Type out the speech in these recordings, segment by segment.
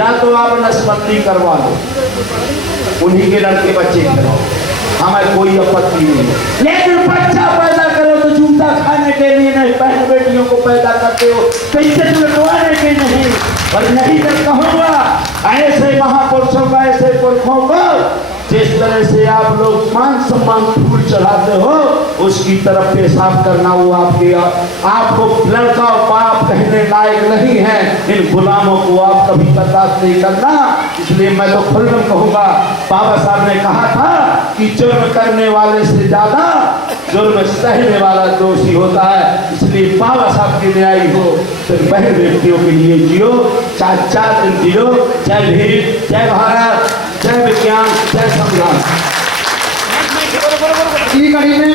या तो आप नसबंदी करवा लो, उन्हीं के लड़के बच्चे करो, हमें कोई आपत्ति नहीं है, लेकिन बच्चा पैदा करो तो जूता खाने के लिए नहीं, बहन बेटियों को पैदा करते हो तो इज्जत लुटवाने के नहीं। और नहीं तो कहूँगा ऐसे महापुरुषों का, ऐसे पुरखों को जिस तरह से आप लोग मान सम्मान फूल चढ़ाते हो, उसकी तरफ पेशाब करना वो आपको लड़का और बाप कहने लायक नहीं है। इन गुलामों को आप कभी बर्दाश्त नहीं करना। इसलिए मैं तो खुल्लम कहूँगा, बाबा साहब ने कहा था कि जुर्म करने वाले से ज्यादा जुर्म सहने वाला दोषी होता है। इसलिए बाबा साहब की न्याय हो तो बहन बेटियों के लिए जियो, 4 दिन जियो। जय भीम, जय भारत, जय विज्ञान, जय संविधान। इसी कड़ी में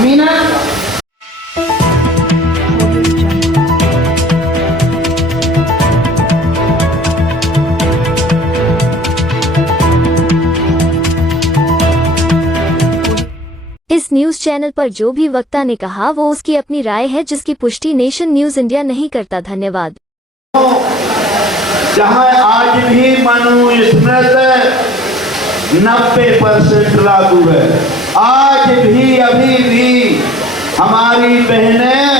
मीना इस न्यूज चैनल पर जो भी वक्ता ने कहा वो उसकी अपनी राय है, जिसकी पुष्टि नेशन न्यूज इंडिया नहीं करता। धन्यवाद। जहाँ आज भी मनुस्मृति 90% लागू है, आज भी अभी भी हमारी बहनें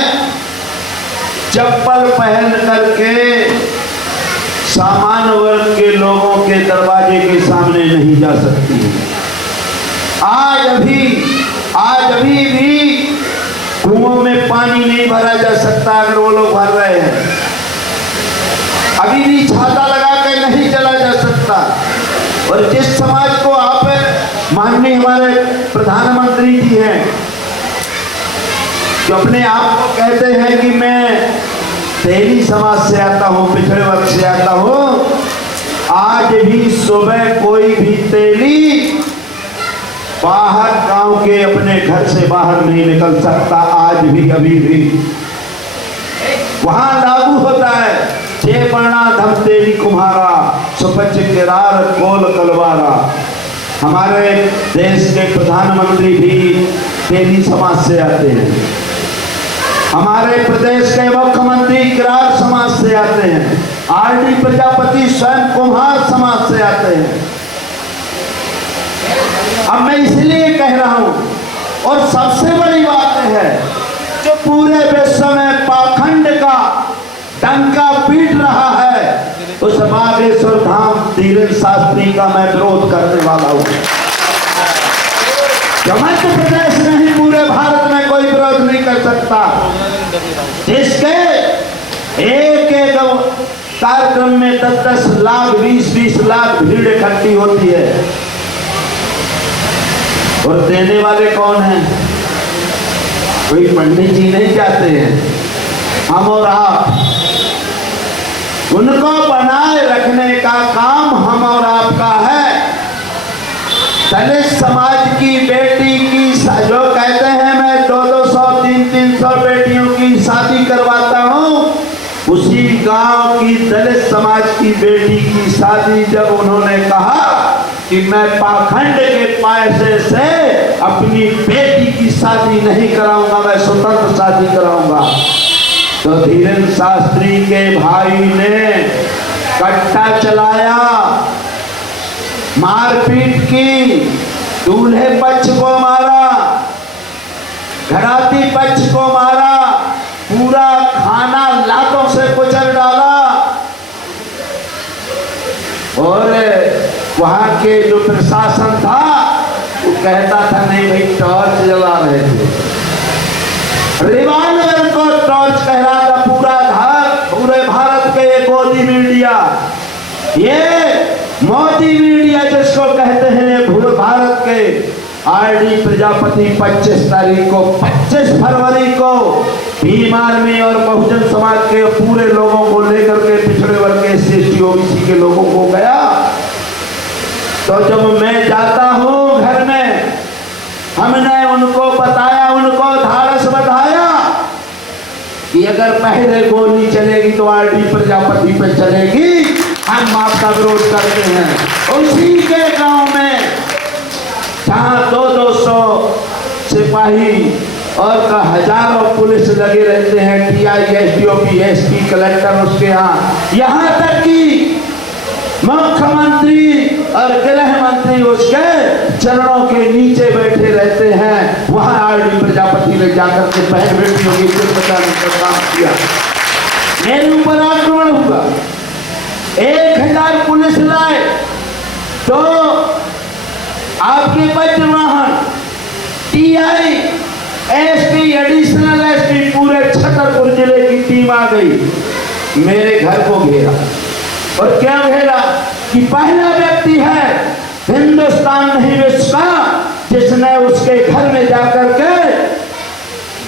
चप्पल पहन करके सामान्य वर्ग के लोगों के दरवाजे के सामने नहीं जा सकती। आज अभी भी कुओं में पानी नहीं भरा जा सकता अगर वो लोग भर रहे हैं। अभी भी छाता लगा कर नहीं चला जा सकता। और जिस समाज को आप माननीय हमारे प्रधानमंत्री जी हैं, जो अपने आप को कहते हैं कि मैं तेली समाज से आता हूँ, पिछड़े वर्ग से आता हूँ, आज भी सुबह कोई भी तेली बाहर गांव के अपने घर से बाहर नहीं निकल सकता। आज भी अभी भी वहां लागू होता है, छे पढ़ना धम तेरी कुम्हारा, सुपच किरार कोल कलवारा। हमारे देश के प्रधानमंत्री भी तेली समाज से आते हैं, हमारे प्रदेश के मुख्यमंत्री किरार समाज से आते हैं, आरडी प्रजापति स्वयं कुम्हार समाज से आते हैं। अब मैं इसलिए कह रहा हूं, और सबसे बड़ी बात है जो पूरे विश्व में पाखंड का डंका पीट रहा है, उस बागेश्वर धाम धीरेन्द्र शास्त्री का मैं विरोध करने वाला हूं। मध्य प्रदेश में ही पूरे भारत में कोई विरोध नहीं कर सकता, जिसके एक कार्यक्रम में 10-10 लाख 20-20 लाख भीड़ इकट्ठी होती है। और देने वाले कौन हैं? कोई पंडित जी नहीं जाते हैं, हम और आप। उनको बनाए रखने का काम हम और आपका है। दलित समाज की बेटी की जो कहते हैं मैं 200-200 300-300 बेटियों की शादी करवाता हूँ, उसी गांव की दलित समाज की बेटी की शादी जब उन्होंने कहा कि मैं पाखंड के पैसे से अपनी बेटी की शादी नहीं कराऊंगा, मैं स्वतंत्र शादी कराऊंगा, तो धीरेन्द्र शास्त्री के भाई ने कट्टा चलाया, मारपीट की, दूल्हे पक्ष को मारा, घराती पक्ष को मारा, पूरा खाना लातों से कुचल डाला। और वहां के जो प्रशासन था वो कहता था नहीं भाई टॉर्च जला रहे थे, रिवॉल्वर को टॉर्च कह रहा था पूरा घर, पूरे भारत के ये मोदी मीडिया, ये मोदी मीडिया जिसको कहते हैं, पूरे भारत के आरडी प्रजापति 25 फरवरी को भीम आर्मी और बहुजन समाज के पूरे लोगों को लेकर के पिछड़े वर्ग के SC OBC के लोगों को गया। तो जब मैं जाता हूँ घर में, हमने उनको बताया, उनको धारस बताया कि अगर पहले गोली चलेगी तो आरडी प्रजापति पे चलेगी, हम आपका विरोध करते हैं। उसी के गांव में जहाँ 200-200 सिपाही और का हजारों पुलिस लगे रहते हैं, टीआई, एसडीओपी, एसपी, कलेक्टर उसके यहाँ तक कि मुख्यमंत्री और गृह मंत्री उसके चरणों के नीचे बैठे रहते हैं। वहां आरडी प्रजापति ने जाकर के बहन बेटियों की इज्जत बचाने का काम किया। मेरे ऊपर आक्रमण हुआ, 1000 पुलिस लाए तो आपके वज्र वाहन, टीआई, एसपी, एडिशनल एसपी, पूरे छतरपुर जिले की टीम आ गई, मेरे घर को घेरा। और क्या घेरा कि पहला व्यक्ति है हिंदुस्तान नहीं विश्व का जिसने उसके घर में जाकर के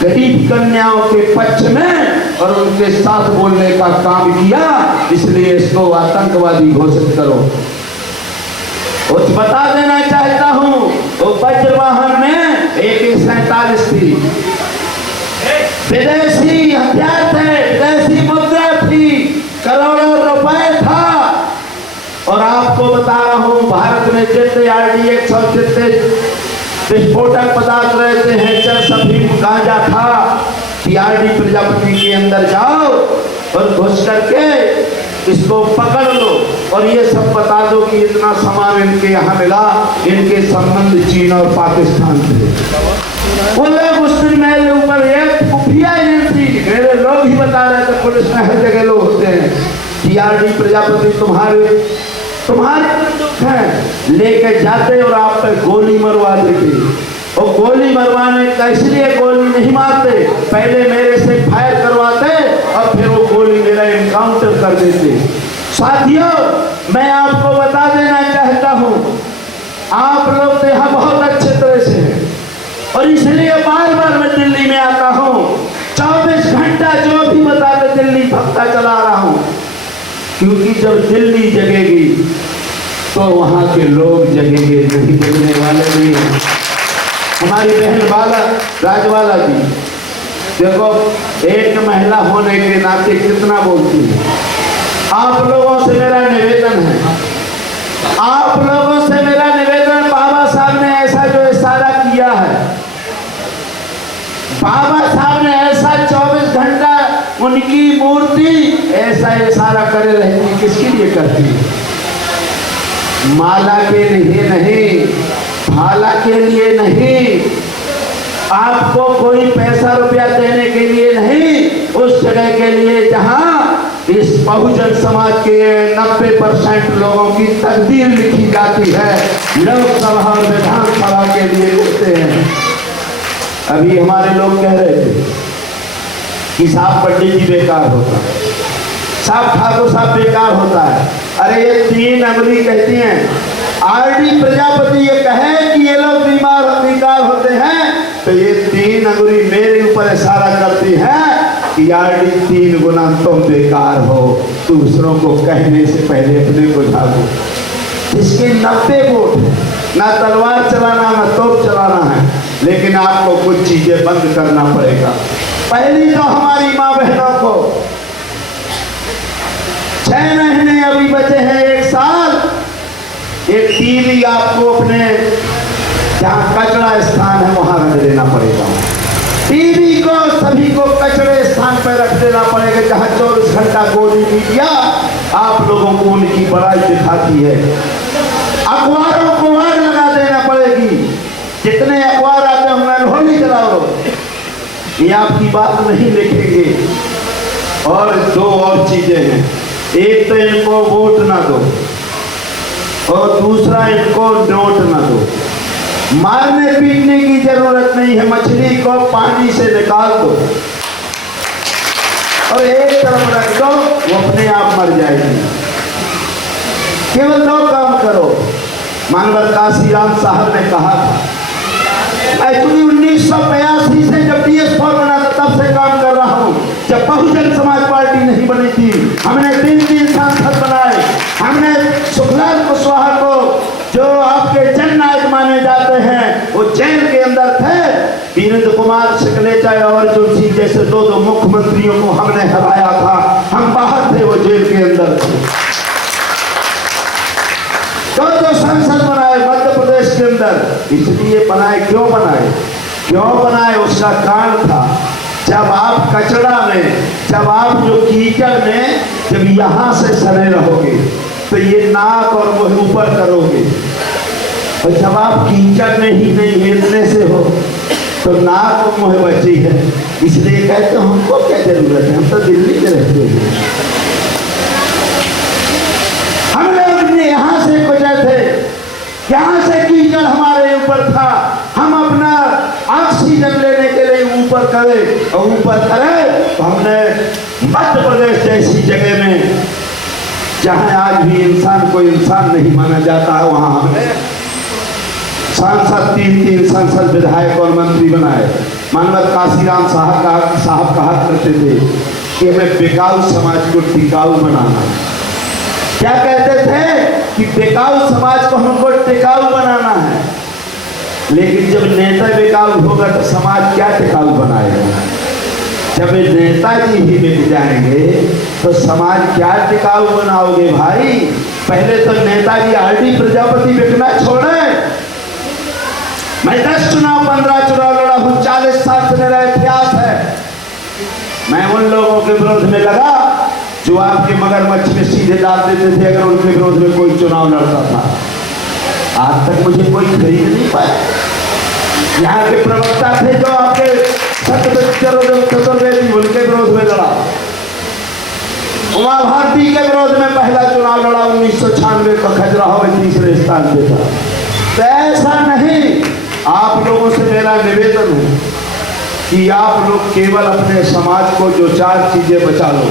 गरीब कन्याओं के पक्ष में और उनके साथ बोलने का काम किया, इसलिए इसको आतंकवादी घोषित करो। कुछ बता देना चाहता हूं, वो वज्रवाहन में AK-47 थी, विदेशी हथियार थे, विदेशी मुद्रा थी, करोड़ों रुपए था। और आपको बता रहा हूं, भारत में जितने RDX और जितने विस्फोटक पदार्थ रहते हैं, चरस, अफीम, गांजा था, आरडी प्रजापति के अंदर जाओ और घुस करके इसको पकड़ लो और ये सब बता दो कि इतना सामान इनके यहाँ मिला, इनके संबंध चीन और पाकिस्तान से। वो लोग उस दिन मेरे ऊपर एक खुफिया एजेंसी, मेरे लोग ही बता रहे थे, पुलिस में हर जगह लोग होते हैं कि आरडी प्रजापति तुम्हारे बंदूक है, लेके जाते और आप पे गोली मरवा देते। और गोली मरवाने का इसलिए गोली नहीं मारते, पहले मेरे से फायर करवाते और फिर वो गोली मेरा एनकाउंटर कर देते। साथियों, मैं आपको बता देना चाहता हूं, आप लोग तो यहाँ बहुत अच्छे तरह से हैं और इसलिए बार बार मैं दिल्ली में आता हूं। 24 घंटा जो भी बताते दिल्ली भक्ता चला रहा हूं, क्योंकि जब दिल्ली जगेगी तो वहां के लोग जगेंगे, नहीं जगने वाले नहीं हैं। हमारी बहन बाला राजवाला जी देखो, एक महिला होने के नाते कितना बोलती है। आप लोगों से मेरा निवेदन है, आप लोगों से मेरा निवेदन, बाबा साहब ने ऐसा जो इशारा किया है, बाबा साहब ने ऐसा 24 घंटा उनकी मूर्ति ऐसा इशारा करे रहती, किसके लिए करती है? माला के लिए नहीं, भाला के लिए नहीं, आपको कोई पैसा रुपया देने के लिए नहीं, उस जगह के लिए जहां इस बहुजन समाज के 90% लोगों की तकदीर लिखी जाती है, लोकसभा और विधानसभा के लिए उठते हैं। अभी हमारे लोग कह रहे थे कि साहब पंडित जी बेकार होता है, साहब ठाकुर साहब बेकार होता है। अरे ये 3 अंगुली कहती हैं, आरडी प्रजापति ये कहे कि ये लोग बीमार और बेकार होते हैं, तो ये 3 अंगुली मेरे ऊपर इशारा करती है कि आरडी 3 गुना तुम बेकार हो, दूसरों को कहने से पहले अपने को झाड़ो। इसके 90 वोट, ना तलवार चलाना ना तोप चलाना है, लेकिन आपको कुछ चीजें बंद करना पड़ेगा। पहली तो हमारी माँ बहनों को 6 महीने अभी बचे हैं, 1 साल, एक टीवी आपको अपने जहाँ कचरा स्थान है वहां रख देना पड़ेगा। टीवी को सभी को कचरे स्थान पर रख देना पड़ेगा, जहाँ 24 घंटा गोली मीडिया आप लोगों को उनकी बड़ाई दिखाती है। अखबारों को आग लगा देना पड़ेगी, जितने अखबार आते हैं उनमें होली जलाओ, ये आपकी बात नहीं लिखेंगे। और 2 और चीजें हैं, एक तो इनको वोट ना दो और दूसरा इनको नोट ना दो। मारने पीटने की जरूरत नहीं है, मछली को पानी से निकाल दो और एक तरफ रख दो, वो अपने आप मर जाएगी। केवल 2 काम करो। मानवर काशीराम साहब ने कहा था, एक्चुअली 1982 से जब DS4 बना था तब से काम कर रहा हूँ। जब बहुजन समाज पार्टी नहीं बनी थी, हमने 3 सांसद बनाए। हमने सुखलाल कुशवाहा को, जो आपके जननायक माने जाते हैं, वो जेल के अंदर थे। वीरेंद्र कुमार सिकलेचा और अर्जुन सिंह जैसे 2 मुख्यमंत्रियों को हमने हराया था, हम बाहर थे, वो जेल के अंदर थे। 2 सांसद बनाए मध्य प्रदेश के अंदर, इसलिए बनाए, क्यों बनाए क्यों बनाए? उसका कारण था, जब आप कचरा में, जब आप जो कीचड़ में जब यहाँ से सड़े रहोगे तो ये नाक और मुंह ऊपर करोगे, और जब आप कीचड़ में ही नहीं हेलने से हो तो नाक और मुंह बची है। इसलिए कहते हो हमको क्या जरूरत है, हम तो दिल्ली में रहते हैं। हम लोग यहाँ से गुजर थे, यहाँ से कीचड़ हमारे ऊपर था, हम अपना ऑक्सीजन लेने के लिए ऊपर करे, और ऊपर करे तो हमने मध्य प्रदेश जैसी जगह में जहां आज भी इंसान को इंसान नहीं माना जाता है, वहां हमने सांसद 3 संसद विधायक और मंत्री बनाए। मानवत काशीराम साहब कहा करते थे कि हमें बेकाऊ समाज को टिकाऊ बनाना। क्या कहते थे कि बेकाऊ समाज को हमको टिकाऊ बनाना है, लेकिन जब नेता बेकाऊ होगा तो समाज क्या टिकाऊ बनाएगा? जब नेताजी ही बिक जाएंगे तो समाज क्या टिकाऊ बनाओगे भाई? पहले तो नेताजी आरडी प्रजापति बिकना छोड़े। मैं 10 चुनाव 15 चुनाव लड़ा हूँ, 40 साल से मेरा इतिहास है। मैं उन लोगों के विरोध में लगा जो आपके मगरमच्छ में सीधे डाल देते थे अगर उनके विरोध में कोई चुनाव लड़ता था। आज तक मुझे कोई खरीद नहीं पाया। यहाँ के प्रवक्ता थे जो आपके चतुर्वेदी, उनके विरोध में लड़ा। उमा भारती के विरोध में पहला चुनाव लड़ा 1996 का, खजुराहो में 3रे स्थान पे था। तो ऐसा नहीं, आप लोगों से मेरा निवेदन है कि आप लोग केवल अपने समाज को जो 4 चीजें बचा लो।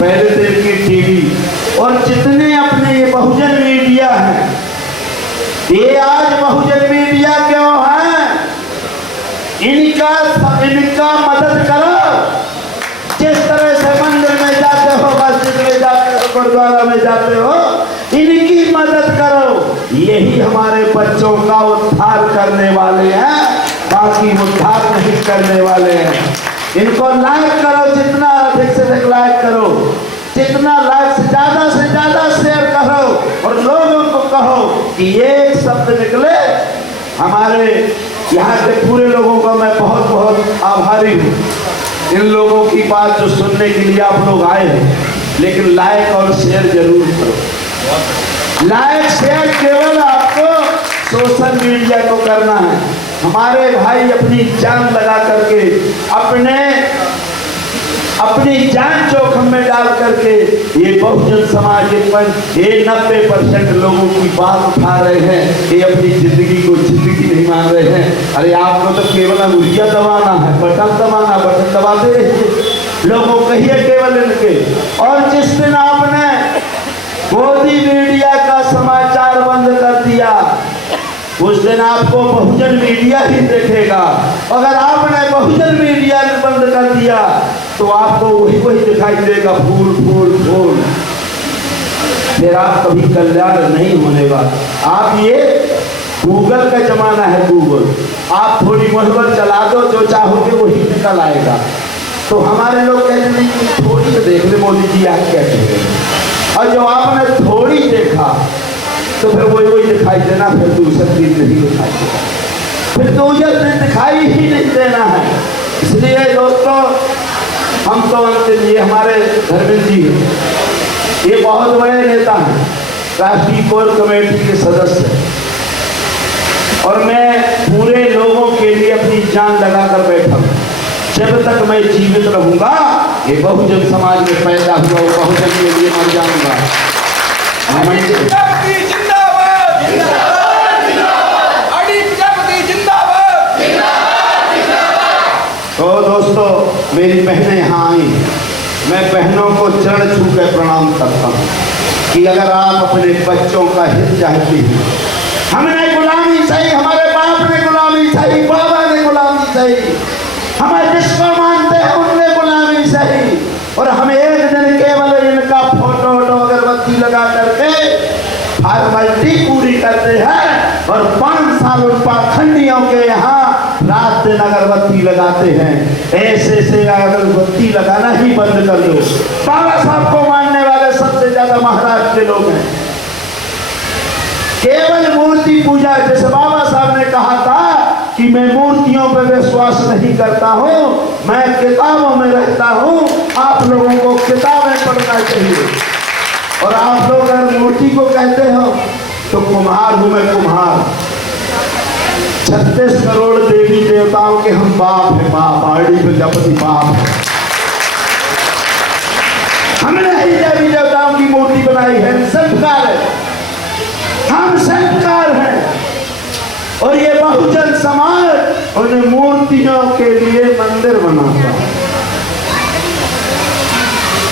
पहले तो इनकी टीवी और जितने अपने ये बहुजन मीडिया है, ये आज बहुजन मीडिया क्यों है? इनका मदद करो। जिस तरह से मंदिर में जाते हो, मस्जिद में जाते हो, गुरुद्वारा में जाते हो, इनकी मदद करो। यही हमारे बच्चों का उद्धार करने वाले हैं, बाकी उद्धार नहीं करने वाले हैं। इनको लाइक करो, जितना अधिक से अधिक लाइक करो, जितना लाइक से ज्यादा शेयर करो, और लोगों को कहो कि एक शब्द निकले। हमारे यहाँ के पूरे लोगों का मैं बहुत बहुत आभारी हूँ। इन लोगों की बात जो सुनने के लिए आप लोग आए हैं, लेकिन लाइक और शेयर जरूर करो। लाइक शेयर केवल आपको सोशल मीडिया को करना है। हमारे भाई अपनी जान लगा करके, अपनी जान जोखिम में डाल करके ये बहुजन समाज ये 90% लोगों की बात उठा रहे हैं। ये अपनी जिंदगी को जिंदगी नहीं मान रहे हैं। अरे आपको तो केवल अंगुलियां दबाना है, बटन दबाना, बटन दबाते रहिए। लोगों कहिए केवल इनके। और जिस दिन आपने मोदी मीडिया का समाचार बंद कर दिया, उस दिन आपको बहुजन मीडिया ही देखेगा। अगर आपने बहुजन मीडिया बंद कर दिया तो आपको वही दिखाई देगा, फूल फूल फूल। फिर आप कभी कल्याण नहीं होने वाला। आप ये गूगल का जमाना है, गूगल आप थोड़ी मोहब्बत चला दो, जो चाहोगे वही निकल आएगा। तो हमारे लोग कहते नहीं कि थोड़ी तो देख ले मोदी जी आप क्या कह रहे हैं, और जो आपने थोड़ी देखा तो फिर वही दिखाई देना, फिर दूसरा दिन नहीं दिखाई देना, फिर दूसरा दिन दिखाई ही नहीं देना है। इसलिए दोस्तों, हम तो अंतिम, ये हमारे धर्मेंद्र जी हैं, ये बहुत बड़े नेता हैं, राष्ट्रीय कोर कमेटी के सदस्य हैं, और मैं पूरे लोगों के लिए अपनी जान लगाकर बैठा हूँ। जब तक मैं जीवित रहूंगा, ये बहुजन समाज में पैदा हुआ वो बहुजन के लिए मर जाऊंगा। तो दोस्तों, मेरी बहनें यहाँ आई, मैं बहनों को चरण छू कर प्रणाम करता हूँ कि अगर आप अपने बच्चों का हित चाहती हैं, हमने गुलामी सही, हमारे बाप ने गुलामी सही, बाबा ने गुलामी सही, हमें जिसको मानते हैं उनने गुलामी सही, और हम एक दिन केवल इनका फोटो अगरबत्ती लगा करके फॉर्मेलिटी पूरी करते हैं, और 5 साल उन पाखंडियों के यहाँ रात दिन अगरबत्ती लगाते हैं। ऐसे से अगरबत्ती लगाना ही बंद कर दो। बाबा साहब को मानने वाले सबसे ज्यादा महाराष्ट्र के लोग हैं। केवल मूर्ति पूजा, जैसे बाबा साहब ने कहा था कि मैं मूर्तियों पर विश्वास नहीं करता हूँ, मैं किताबों में रहता हूँ। आप लोगों को किताबें पढ़ना चाहिए। और आप लोग अगर मूर्ति को कहते हो तो कुम्हार हूँ मैं, कुम्हार। 36 करोड़ देवी देवताओं के हम बाप है, बाप। आरडी प्रजापति बाप है। हमने ही देवी देवताओं की मूर्ति बनाई है, संस्कार है, हम संस्कार हैं। और ये बहुजन समाज उन मूर्तियों के लिए मंदिर बनाता है।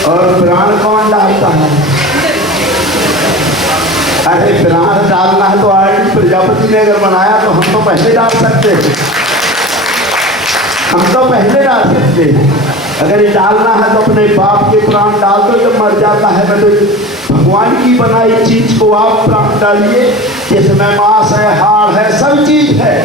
और प्राण कौन डालता है? अरे प्राण डालना है तो आरडी प्रजापति ने अगर बनाया तो हम तो पहले डाल सकते हैं, हम तो पहले डाल सकते हैं। अगर ये डालना है तो अपने बाप के प्राण डाल दो जब मर जाता है। मैं तो भगवान की बनाई चीज को आप प्राण डालिए, जिसमें मांस है, हाड़ है, सब चीज है।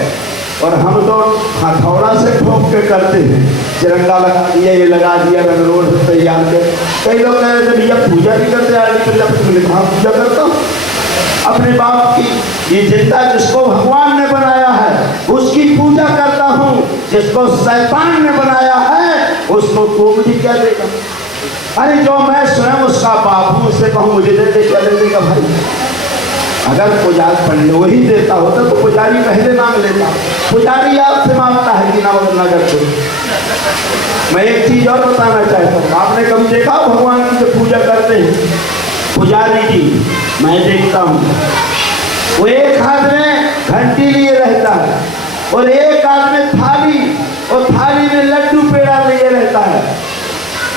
और हम तो हथौड़ा से ठोक के करते हैं। तिरंगा लगा दिया, ये लगा दिया, रंग रोड से तैयार कर। कई लोग कह रहे थे भैया पूजा नहीं करते, आरडी प्रजापति ने कहा पूजा करता हूँ अपने बाप की। ये जिंदा जिसको भगवान ने बनाया है उसकी पूजा करता हूँ, जिसको शैतान ने बनाया है उसको कोमड़ी क्या देगा? अरे जो मैं स्वयं उसका बाप हूँ, उससे कहूँ मुझे दे दे, क्या दे देगा भाई? अगर पुजारी पंडित वही देता होता तो पुजारी पहले मांग लेता। पुजारी आपसे मांगता है कि नगर को। मैं एक चीज और बताना चाहता हूँ, आपने कभी देखा भगवान की जो पूजा करते हैं पुजारी जी? मैं देखता हूँ वो एक हाथ में घंटी लिए रहता है और एक हाथ में थाली, और थाली में लड्डू पेड़ा लिए रहता है।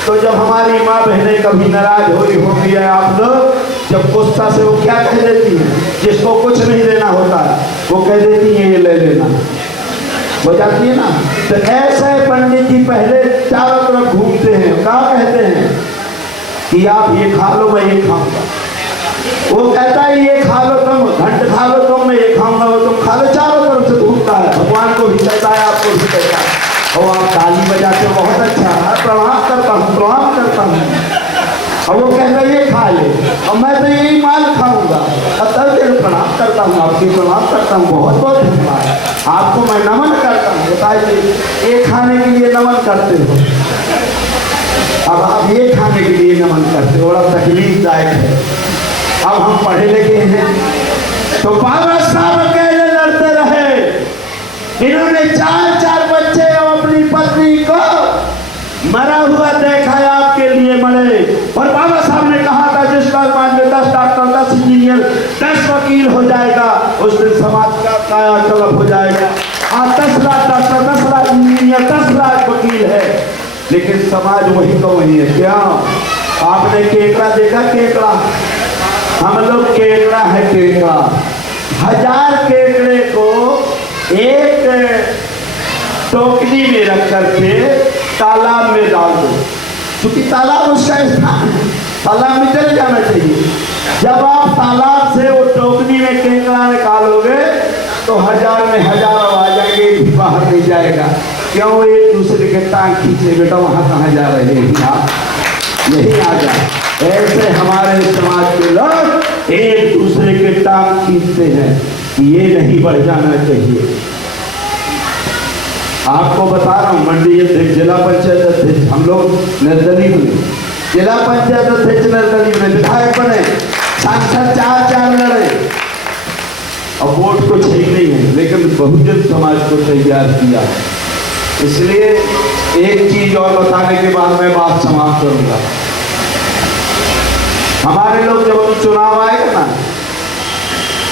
तो जब हमारी माँ बहनें कभी नाराज हुई होगी आप लोग, जब गुस्सा से वो क्या कह देती हैं? जिसको कुछ नहीं देना होता है वो कह देती है ये ले लेना, हो जाती है ना। तो ऐसे पंडित जी पहले चारों तरफ घूमते हैं, क्या कहते हैं कि आप ये खा लो, मैं ये खाऊंगा। वो कहता है ये खा लो तुम, घंट खा लो तुम, मैं ये खाऊंगा, वो तुम खा लो। चारों तरफ से घूमता है, भगवान को भी कहता है, आपको भी कहता है। और आप ताली बजाते हो, बहुत अच्छा है, प्रणाम करता हूँ, प्रणाम करता हूँ। और वो कहता है ये खा ले, और मैं तो यही माल खाऊंगा। तब फिर प्रणाम करता हूँ, आपके प्रणाम करता हूँ, बहुत बहुत धन्यवाद, आपको मैं नमन करता हूँ। बताइए ये खाने के लिए नमन करते हो, अब आप ये खाने के लिए नमन करते हो, बड़ा तकलीफदायक है। अब हम पढ़े लिखे हैं तो बाबा साहब अकेले लड़ते रहे। इन्होंने 4-4 बच्चे और अपनी पत्नी को मरा हुआ देखा है, आपके लिए मरे। और बाबा साहब ने कहा था जिस मान में 10 डॉक्टर, 10 इंजीनियर, 10 वकील हो जाएगा, उस दिन समाज का कायाकल्प हो जाएगा। आज 10 लाख डॉक्टर, 10 लाख इंजीनियर, 10 लाख वकील है, लेकिन समाज वही का वही है। क्या आपने केकड़ा देखा? केकड़ा हम लोग केकड़ा है, केकड़ा 1000 केकड़े को एक टोकरी में रख करके तालाब में डाल दो, क्योंकि तालाब उसका स्थान है, तालाब में चले जाना चाहिए। जब आप तालाब से वो टोकरी में केकड़ा निकालोगे तो 1000 में 1000 आ जाएंगे, बाहर नहीं जाएगा। क्यों? एक दूसरे के टांग खींचे, बेटा वहाँ कहाँ जा रहे हैं आप, यही आ जाए। ऐसे हमारे समाज के लोग एक दूसरे के टांग खींचते हैं, ये नहीं बढ़ जाना चाहिए। आपको बता रहा हूँ, मंडी अध्यक्ष, जिला पंचायत अध्यक्ष, हम लोग निर्दलीय में, जिला पंचायत अध्यक्ष निर्दलीय में, विधायक बने, सांसद 4-4 लड़े और वोट को ठीक नहीं है, लेकिन बहुजन समाज को तैयार किया। इसलिए एक चीज और बताने के बाद मैं बात समाप्त करूंगा। हमारे लोग जब चुनाव आएगा ना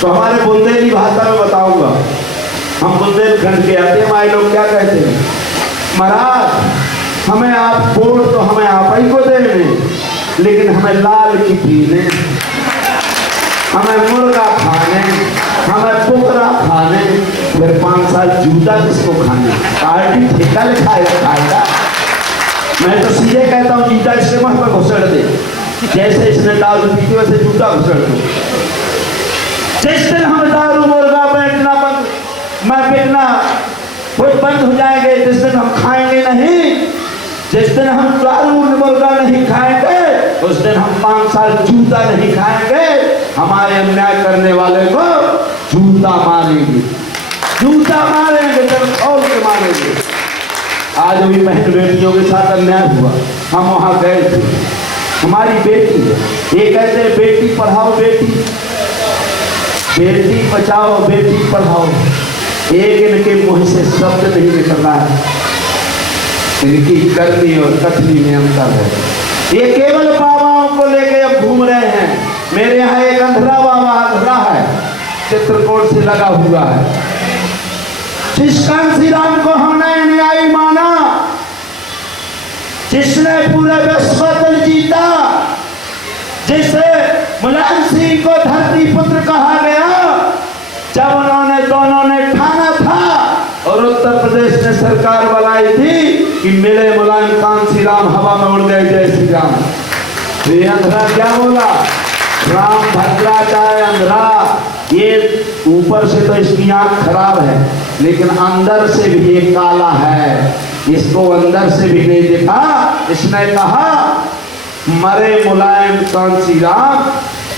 तो हमारे बुंदेली भाषा में बताऊंगा, हम बुंदेलखंड के आते हैं, हमारे लोग क्या कहते हैं? महाराज हमें आप वोट तो हमें आप ही को देने, लेकिन हमें लाल की पीने, हमें मुर्गा खाने, हमें कुकरा खाने, फिर 5 साल जूता किसको खाने? पार्टी ठेका खाएगा। मैं तो सीधे कहता हूँ जूता इसके मुँह पर घुसड़ दे, जैसे इसने दारू पीती वैसे जूता घुसड़ दो। जिस दिन हम दारू मुर्गा बैठना बंद, मैं बिकना वो बंद हो जाएंगे, जिस दिन हम खाएंगे नहीं, जिस दिन हम दारू मुर्गा नहीं खाएंगे, उस दिन हम 5 साल जूता नहीं खाएंगे, हमारे अन्याय करने वाले को जूता मारेंगे। जूता मारेंगे जब खोल के मारेंगे। आज भी बहन बेटियों के साथ अन्याय हुआ, हम वहां गए थे। हमारी बेटी है, ये कहते हैं बेटी पढ़ाओ, बेटी बचाओ, बेटी पढ़ाओ। एक इनके मुंह से शब्द नहीं निकल रहा है, इनकी करनी और कथनी में अंतर है। ये केवल बाबाओं को लेके अब घूम रहे हैं। मेरे यहाँ एक अंधरा बाबा अंधरा है, चित्रकूट से लगा हुआ है। जिस कांसी राम को हमने न्यायी माना, जिसने पूरे विश्व को जीता, जिसे मुलायम सिंह को धरती पुत्र कहा गया, जब उन्होंने दोनों ने ठाना था और उत्तर प्रदेश में सरकार बनाई थी कि मिले मुलायम कांसी राम, हवा में उड़ गए जय श्री राम। तो ये अंधरा क्या बोला? राम भद्रा चाहे अंधरा, ये ऊपर से तो इसकी आंख खराब है लेकिन अंदर से भी ये काला है, इसको अंदर से भी नहीं देखा। इसने कहा मरे मुलायम कांसी राम,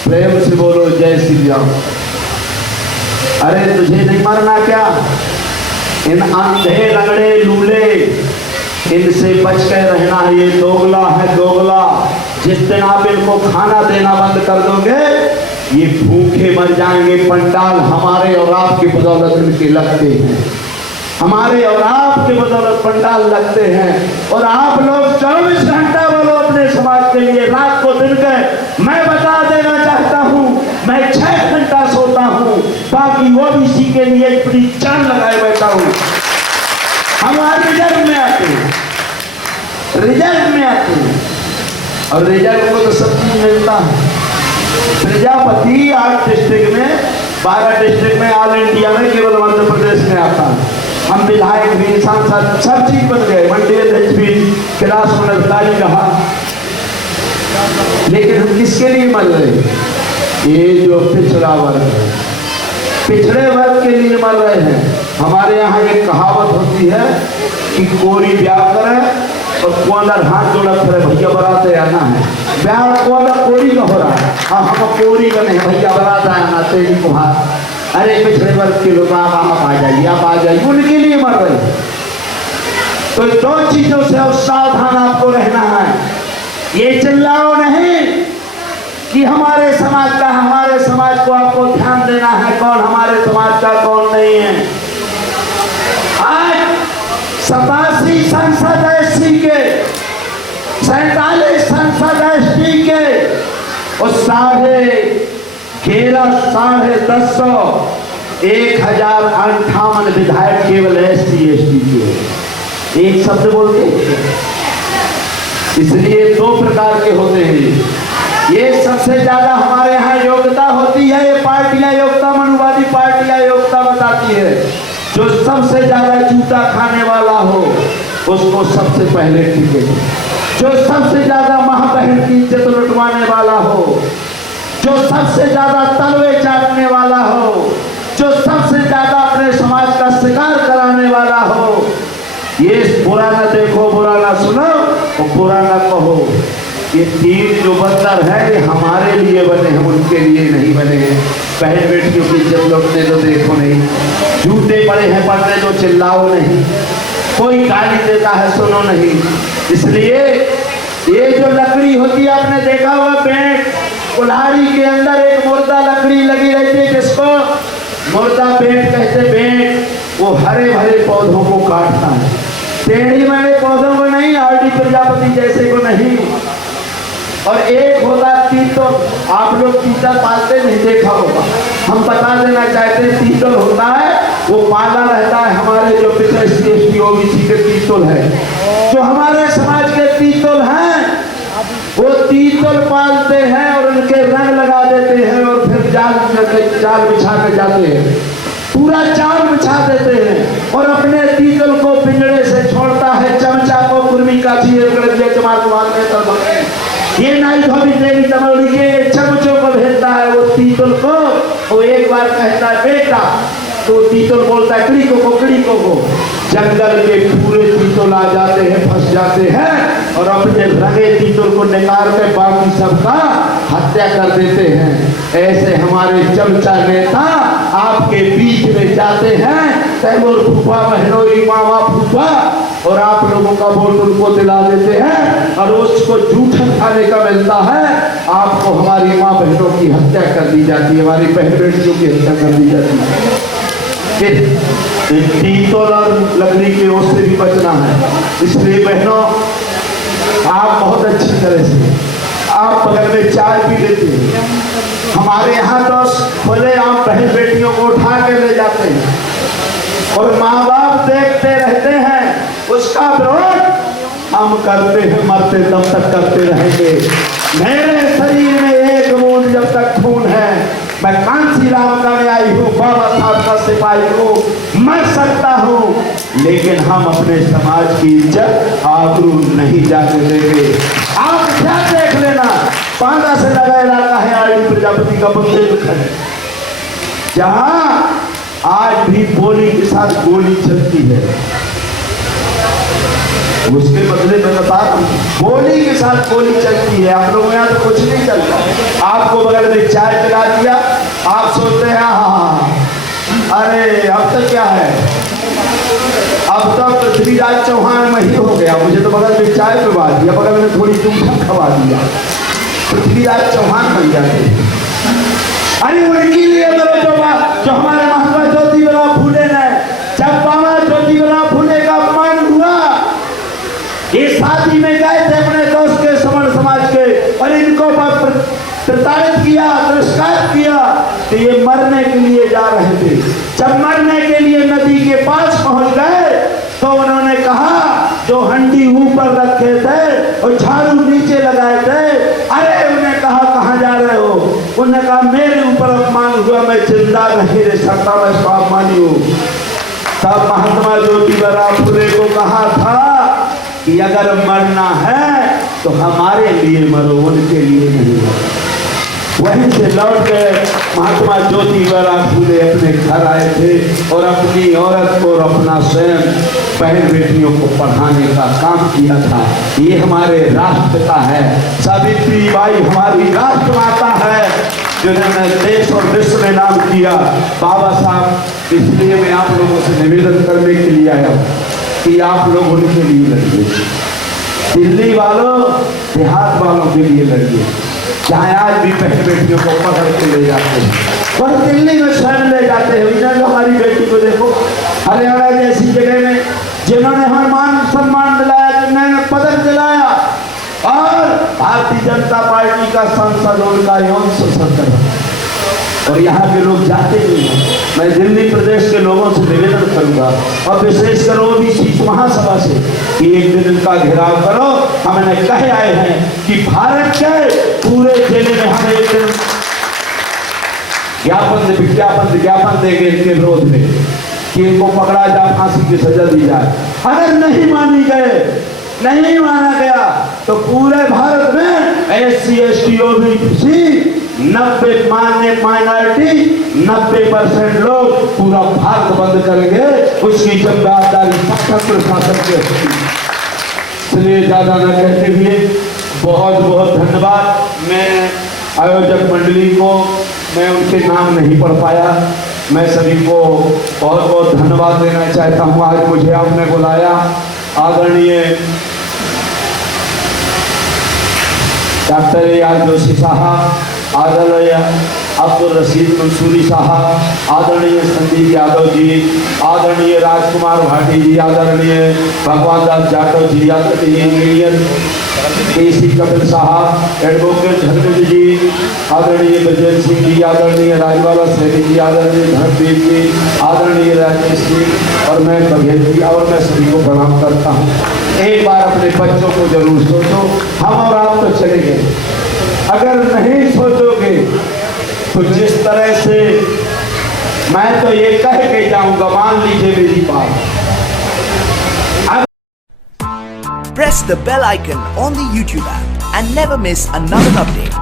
प्रेम से बोलो जय श्री राम। अरे तुझे नहीं मरना क्या? इन अंधे लंगड़े लूले इनसे बच कर रहना है। ये दोगला है, दोगला। जिस दिन आप इनको खाना देना बंद कर दोगे ये भूखे मर जाएंगे। पंडाल हमारे और आपकी बदौलत इनके लगते हैं, हमारे और आपके बदौलत पंडाल लगते हैं। और आप लोग 24 घंटा बोलो अपने समाज के लिए, रात को दिन के। मैं बता देना चाहता हूँ, मैं 6 घंटा सोता हूँ, बाकी ओबीसी के लिए अपनी जान लगाए बैठा हूँ। हमारे रिजर्व में आते हैं, रिजर्व में आते हैं और रिजर्व को तो सब चीज मिलता है। प्रजापति 8 डिस्ट्रिक्ट में, 12 डिस्ट्रिक्ट में, ऑल इंडिया में केवल मध्य प्रदेश में आता है। हम विधायक भी, सांसद, सब चीज बन गए, मंडी अध्यक्ष भी, क्लास में अधिकारी रहा। लेकिन हम किसके लिए मर रहे? ये जो पिछड़ा वर्ग है, पिछड़े वर्ग के लिए मर रहे हैं। हमारे यहाँ एक कहावत होती है कि कोरी ब्याह करे और कुआंदर हाथ जोड़ा फिर भैया बराते आना है। ब्याह कुआंदर कोरी का हो रहा है, हम कोरी बने भैया बरात आना तेरी को हाथ। अरे पिछड़े वर्ग के लोग आप आ जाइए, आप आ जाइए, उनके लिए मर रहे हैं। तो 2 चीजों से सावधान आपको रहना है। ये चिल्लाओ नहीं कि हमारे समाज का, हमारे समाज को आपको ध्यान देना है, कौन हमारे समाज का कौन नहीं है। आज 87 संसद एससी के, 47 संसद एसटी के और 1058 विधायक केवल एससी एसटी के। एक शब्द बोलते हैं, इसलिए 2 प्रकार के होते हैं। ये सबसे ज्यादा हमारे यहाँ योग्यता होती है, ये पार्टियां योग्यता, मनुवादी पार्टियां योग्यता बताती है। जो सबसे ज्यादा जूता खाने वाला हो उसको सबसे पहले टिकट, जो सबसे ज्यादा माँ बहन की इज्जत लुटवाने वाला हो, जो सबसे ज्यादा तलवे चाटने वाला हो, जो सबसे ज्यादा अपने समाज का शिकार कराने वाला हो, ये बुरा ना देखो, बुरा ना सुनो और बुरा ना कहो। ये 3 जो बंदर है ये हमारे लिए बने हैं, उनके लिए नहीं बने हैं। बहन बेटियों की इज्जत लौटने तो देखो नहीं, जूते पड़े हैं पड़ने तो चिल्लाओ नहीं, कोई गाली देता है सुनो नहीं। इसलिए ये जो लकड़ी होती है, आपने देखा होगा बेंट, कुल्हाड़ी के अंदर एक मुर्दा लकड़ी लगी रहती है, जिसको मुर्दा बेंट कहते। बेंट वो हरे भरे पौधों को काटता है, टेढ़ी मेढ़े पौधों को नहीं, आरडी प्रजापति जैसे को नहीं। और एक होता तीतल, आप लोग तीतल पालते नहीं देखा होगा, हम बता देना चाहते हैं। तीतल होता है वो पाला रहता है, हमारे जो पिछले एसटी ओबीसी के तीतल है, जो हमारे समाज के तीतल हैं, वो तीतल पालते हैं और उनके रंग लगा देते हैं और फिर जाल बिछा के जाते हैं, पूरा जाल बिछा देते हैं और अपने तीतल को पिंजड़े से छोड़ता है, चमचा को कुर्मी का ये नहीं धोबी देवी तमौली के चमचों को भेजता है वो तीतल को। वो एक बार कहता है बेटा, तो तीतल बोलता है कड़ी को जंगल के पूरे तीतल आ जाते हैं, फंस जाते हैं और अपने रंगे तीतल को निकाल के बाकी सबका हत्या कर देते हैं। ऐसे हमारे चमचा नेता आपके बीच में जाते हैं तैमूर फूफा, महनोई मामा फूफा, और आप लोगों का वोट उनको दिला देते हैं और उसको जूठन खाने का मिलता है। आपको हमारी माँ बहनों की हत्या कर दी जाती है, हमारी बहन बेटियों की हत्या कर दी जाती है। तीतों और लकड़ी के ओर से भी बचना है। इसलिए बहनों, आप बहुत अच्छी तरह से आप बगल में चाय पी लेते हैं। हमारे यहाँ तो खुले आम बहन बेटियों को उठा के ले जाते हैं और माँ बाप देखते रहते हैं। उसका विरोध हम करते हैं, मरते दम तक करते रहेंगे। मेरे शरीर में एक बूंद जब तक खून है, मैं कांसी राम का न्यायी हूँ, बाबा साहब का सिपाही हूँ, मर सकता हूँ, लेकिन हम अपने समाज की इज्जत आबरू नहीं जाने देंगे। आप क्या देख लेना, पांडा से लगा इलाका है आर्य प्रजापति का बुंदेलखंड है, जहाँ आज भी बोली के साथ गोली चलती है। उसके बदले में बता रहा हूं, गोली के साथ गोली चलती है। आप लोगों यहाँ तो कुछ नहीं चलता। आपको बगल में चाय पिला दिया, आप सोचते हैं हाँ, अरे अब तक क्या है, अब तक पृथ्वीराज चौहान मही हो गया, मुझे तो बगल में चाय पिला दिया, बगल में थोड़ी जूठन खवा दिया, पृथ्वीराज चौहान बन जाते। अरे उनकी लिए जो हमारे महात्मा ज्योतिबा फूले ने, जब बाबा ज्योतिबा फूले का अपमान हुआ, ये शादी में गए थे अपने दोस्त के समण समाज के, और इनको प्रताड़ित किया, तिरस्कार किया, तो ये मरने के लिए जा रहे थे। जब मरने के लिए नदी के पास पहुंच गए तो उन्होंने कहा, जो हंडी ऊपर रखे थे और झाड़ू नीचे लगाए थे, अरे उन्हें कहा कहाँ जा रहे हो? उन्होंने कहा मेरे ऊपर अपमान हुआ, मैं जिंदा नहीं रह सकता, मैं स्वाभिमानी हूँ। तब महात्मा ज्योतिबा फूले को कहा था कि अगर मरना है तो हमारे लिए मरो, उनके लिए नहीं मरो। वहीं से लौट गए महात्मा ज्योतिबा फूले अपने घर आए थे और अपनी औरत को और अपना स्वयं बहन बेटियों को पढ़ाने का काम किया था। ये हमारे राष्ट्रपिता है, सावित्री बाई हमारी राष्ट्रमाता है, जिन्होंने देश और विश्व में नाम किया। बाबा साहब, इसलिए मैं आप लोगों से निवेदन करने के लिए आया हूँ कि आप लोग उनके लिए लड़िए, दिल्ली वालों, देहात वालों के लिए लड़िए, चाहे आज भी बहन बेटियों को पकड़ के ले जाते हैं और दिल्ली में स्वयं ले जाते हैं। इधर हमारी बेटी को देखो, हरियाणा जैसी जगह में जिन्होंने हमें मान सम्मान दिलाया, जिन्होंने पदक दिलाया, और भारतीय जनता पार्टी का सांसद उनका यौन शोषण कर, और यहाँ के लोग जाते नहीं हैं। मैं दिल्ली प्रदेश के लोगों से निवेदन करूंगा, और विशेषकर ओबीसी महासभा से, कि एक दिन इनका घेराव करो। हमने कहे आए हैं कि भारत के पूरे जिले में हम एक दिन विज्ञापन देंगे इनके विरोध में कि इनको पकड़ा जाए, फांसी की सजा दी जाए। अगर नहीं नहीं माना गया तो पूरे भारत में SC ST OBC 90 माइनॉरिटी 90% लोग पूरा भारत बंद करेंगे। उसकी जिम्मेदारी प्रशासन की होगी। इसलिए ज्यादा न कहते हुए बहुत बहुत धन्यवाद। मैं आयोजक मंडली को मैं उनके नाम नहीं पढ़ पाया, मैं सभी को बहुत बहुत धन्यवाद देना चाहता हूँ। आज मुझे आपने बुलाया, आदरणीय डॉक्टर याद जोशी साहब, आदरणीय अब्दुल रशीद मंसूरी साहब, आदरणीय संदीप यादव जी, आदरणीय राजकुमार भाटी जी, आदरणीय भगवान दास जाटव जी, आदरणीय इंजीनियर KC कपिल साहब, एडवोकेट धर्मेंद्र जी, आदरणीय ब्रजेश सिंह जी, आदरणीय राजवाला सैनी जी, आदरणीय धर्मवीर जी, आदरणीय राजेश जी, और मैं कबीर जी, और मैं सभी को प्रणाम करता हूँ। एक बार अपने बच्चों को जरूर सोचो, हम और आप तो चले गए, अगर नहीं सोचोगे तो जिस तरह से मैं तो ये कह के जाऊंगा, मान लीजिए मेरी बात। Press the bell icon on the YouTube app and never miss another update.